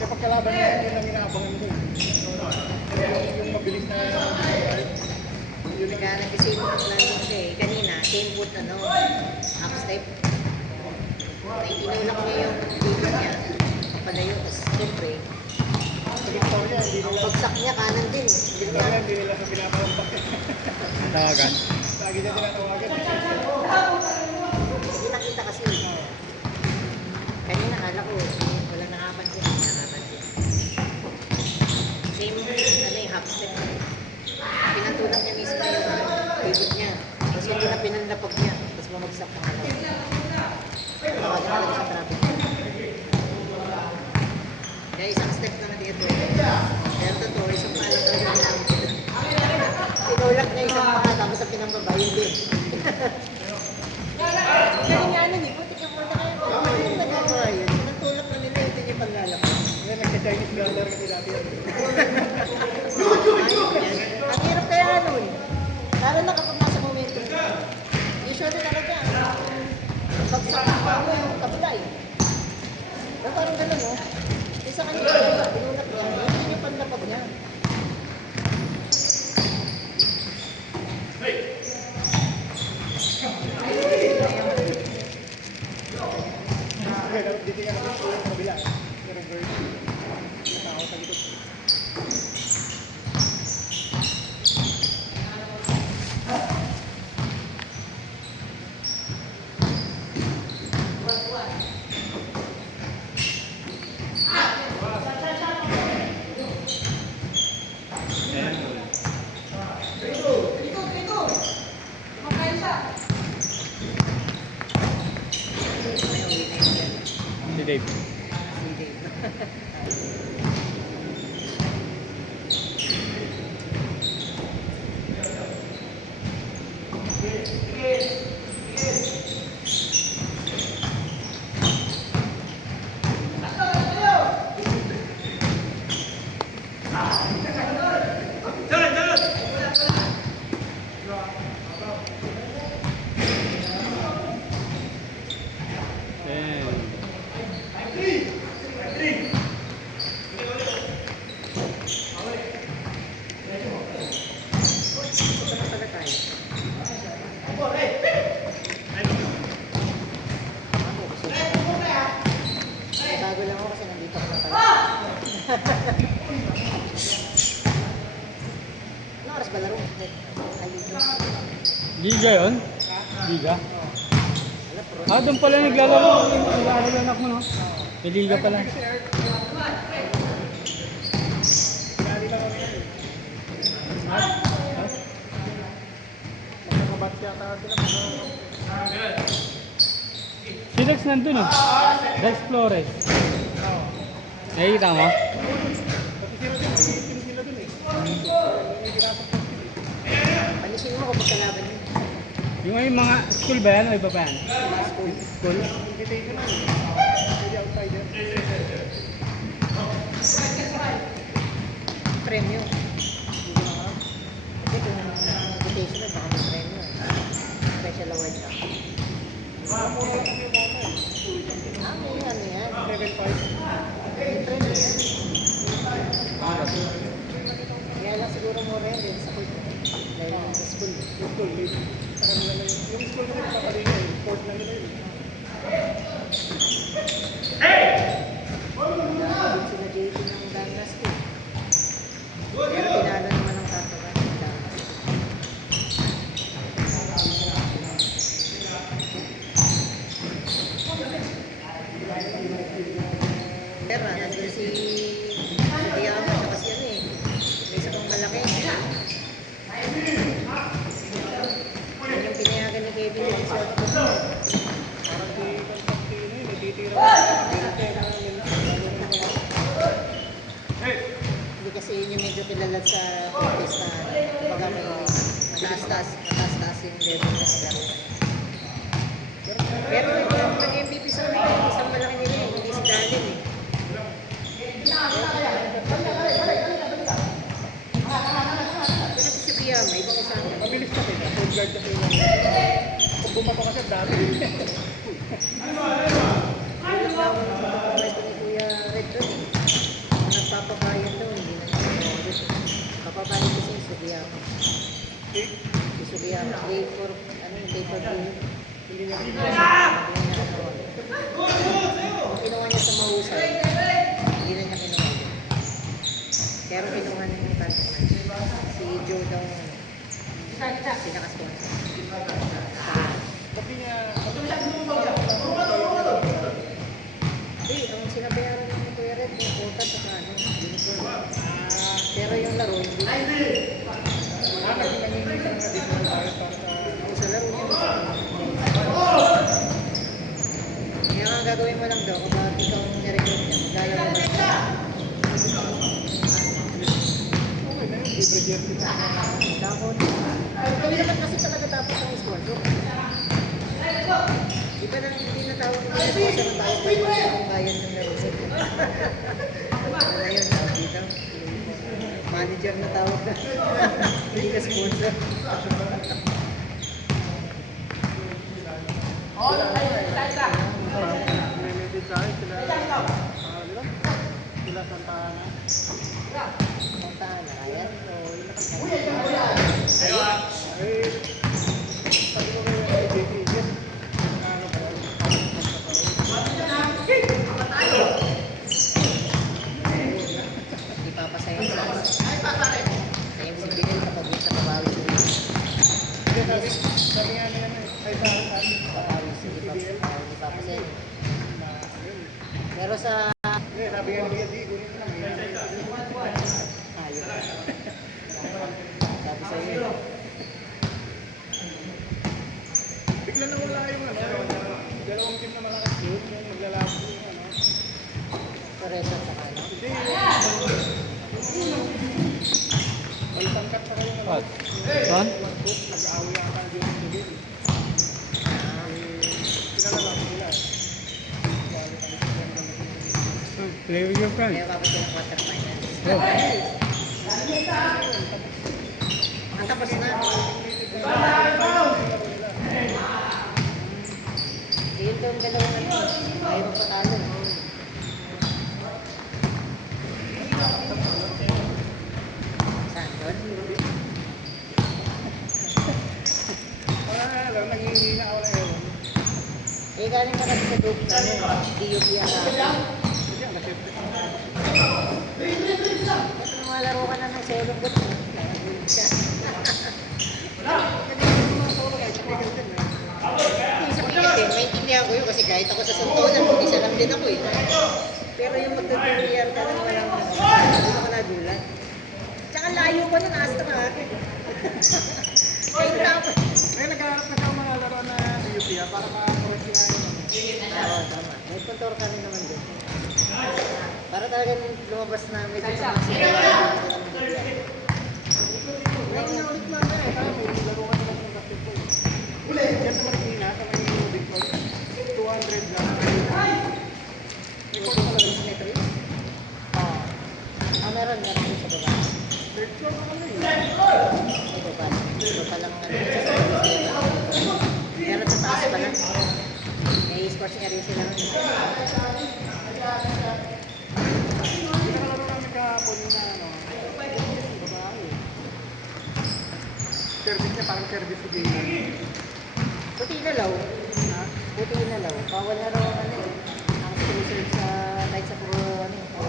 Kapag kalaban niya, yun lang inaabangan ko. Yung mabilis na... Kaya nag-save mo lang siya eh. Kanina, same foot, half step. Inulak niya yung dito niya. Palayo, tapos siyempre. Ang bagsak niya, kanan din. Hindi nila sa pinapalampak. Tawagan. Lagi niya tinatawagan. Kita-kita kasi. Kanina, kala ko, wala nakapansin. Same, half step. Pinatulak niya mismo yung pivot niya. Tapos hindi na pinanlapag niya. Tapos mamagsak na lang. Tawagan talaga sa traffic. Kaya isang step na dito. Kaya totoo, isang pala talaga namin. Tinulak niya isang pala, tapos sa pinambaba, yun din. Kaya nga hindi po, tignan mo na kayo. Ano nagagawa yun? Pinatulak na nila, hindi niya paglalapag. Ngayon, nagka-Chinese brother kasi dati yan. Ang hirap kaya nun. Lalo na kapag nasa momentum. Usually talaga, bagsak pa mo yung kabila eh. Pero parang gano'n, no? Isa kanina, binulak niya, hindi yung panlapag niya. Dito nga naman yung kabila. Pero bird, nakakaw sa likod. Si Dave. Bago lang ako kasi nandito ako na pala. Ano oras ba laro? Liga yun? Liga? Doon pala naglalaro. Naglalaro yung anak mo, no? May liga pala. Magkakabat yata sila. Si Dex nandun, no? Dex Flores. Nakikita mo? Palisin mo kapag kalaban yun. Yung ay mga school ba yan o iba ba yan? School? Invitation na yun. Pwede outsider. Premyo. Kasi kung invitation baka may premyo. Special award na. May ano yan. Level 5. May premyo yan. Kaya lang siguro mo rin din sa school. Dahil sa school. Yung school lead. Sa kanila na yun. Yung school nila papalina eh. Sport na nila yun. Dahil sila JT ng Dynasty. Pero pinalo naman ang tatawa. Pero nandun si Diama, kasi ano eh. May isa pang malaki. Kasi yun yung medyo kilala sa contest na baga may mataas-taas yung level na sila. Pero yung mag-MVP sa amin, isang malaki nila eh, hindi si Daniel eh. Pero si Sibiyama, ibang usapan. Mabilis kasi na. Full guard kasi lang. Kung bumato kasi dami. Ilang tawag ng pagkakamay ko ni Kuya Red doon eh. Kung nagpapabayad daw, hindi na nagpapabayad eh. Papabayad kasi yung Sibiyama. Si Sibiyama, day for view. Hindi niya rin. Kung kinuha niya sa mahusay, hindi na niya kinuha. Pero kinuha niya yung contact man. Si Joe daw yung pinaka-sponsor. Pati niya, Hindi, ang sinabayaran ng Kuya Red, yung quota sa uniform. Pero yung laro, hindi. nangingi ka nga dito ng bayad para sa... Ang sa laro niya, kaya nga gagawin mo lang daw, kapag ikaw ang nirecommend niya, maglalaro ka. Okay na yun, libre jersey na. Tapos, kami naman kasi talaga dapat ang sponsor. Di ba nang hindi na tawag ng sponsor ng tawag ng bayan ng laro sa ano na yun, dito. Manager na tawag na. Hindi na sponsor. May message sa akin sila, di ba? Sila Santa Ana. Puntahan na kaya. Eh, sabi ko kayo, JT, yes. Ano ba yun? Hindi papasaya sa kaya si Binil kapag sa kabawi Sabi nga nila na, ay sa akin, kabawi hindi papasaya. Pero sa sabi nga nila, di, kunin mo lang. ayun. Sabi sa iyo. Bigla na wala yung dalawang team na malakas yun, yung maglalaro yung Teresa sa kanya. Hindi, may pangkat pa kayo What? na Saan? nag-aaway ata dito sa game. Pinala lang sila. Play with your friend. Kaya kapag ng quarterfinals. Oh. Ang tapos na. Yun daw ang dalawang ano. Mayroon pa talo. Saan doon? Alam, nanghihina ako na yun. Eh, galing ka kasi sa DUP, DUP ang Hindi, ang nasipit. Kasi malaro ka na ng solo bot. Sa Pilitin, maintindihan ko yun kasi kahit ako sa Santolan, isa lang din ako eh. Pero yung magtutuloyan ka lang walang hindi ako nagulat. Tsaka layo ko nun, asta ka. Kahit tapos. May naghahanap na siya mga laro na DUP para makakorek nga yun. Oo, tama. May kontor ka rin naman din. Para talagang lumabas na medyo sa mga sila. Ulit na na eh, kaya may laro ka naman ng basketball. Yan sa Marikina, sa may Big Boy, 200 lang. May court pala rin. Symmetry? Oo. Meron din sa baba. Third floor na kami. May baba. Ito palang ano, meron sa taas pala. May sports area sila. Pinakalaro namin kahapon na ano, babae. Service niya parang service sa game. Puti na law. Ha? Puti na law. Bawal na raw ano eh. Ang sponsor sa kahit sa pro ano o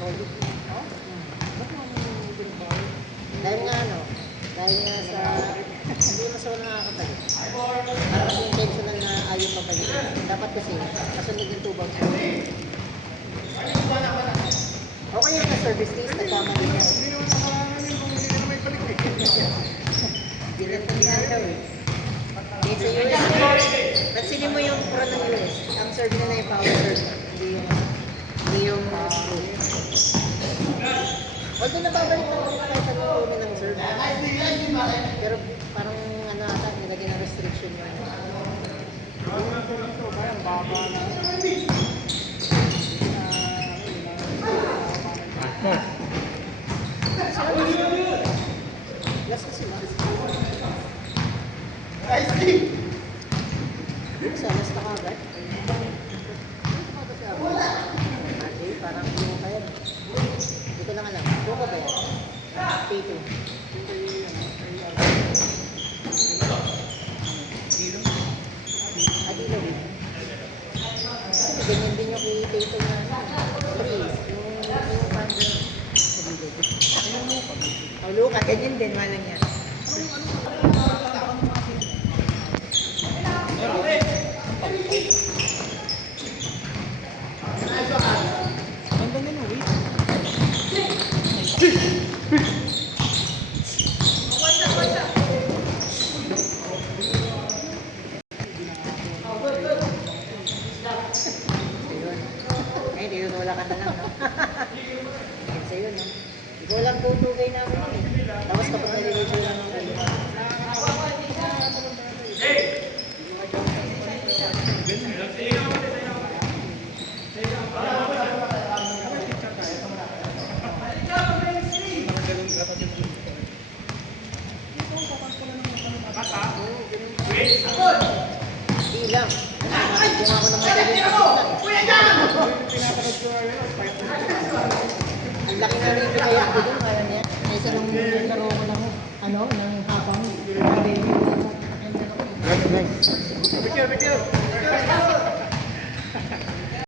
pro league. No? Ba't mo binabawal? Dahil nga ano, dahil nga sa hindi mas wala nakakabalik. Para kasi intentional na ayaw pabalik. Dapat kasi kasunod yung tubang sa okay yung na-service days, nagkama din yan. Hindi naman nakalangan yun kung hindi ka na may balik eh. Binantingan daw eh. Dito sa US, pansinin mo yung pro ng US. Ang serve nila yung power serve. Hindi yung screw. Although nababalik naman yung kahit anong umi ng serve. Pero parang ano ata, nilagyan ng restriction yun. Ito ba yung baba na? Last na sila. Sa last na kagad. Okay, parang hindi mo pa yan. Hindi ko lang alam. Buka ba yan? P2. Adilaw. Kasi ganyan din yung kay P2 na trees. Yung parang ganun. Oh, Luka, ganyan din. Walang yan. Ang ganda ng weight. Ayun. Ay, di yun, wala ka na lang, no? Ayun sa'yo, no? Ikaw lang tutugay namin yun, eh. Tapos kapag nalilito lang ng ulo. Di lang. Kung ako naman tayo yung Pinapanood ko nga yun, ang laki na rin yung kaya ko doon, kaya niya. Kaysa nung laro ko ng, ano, ng habang. Picture, picture.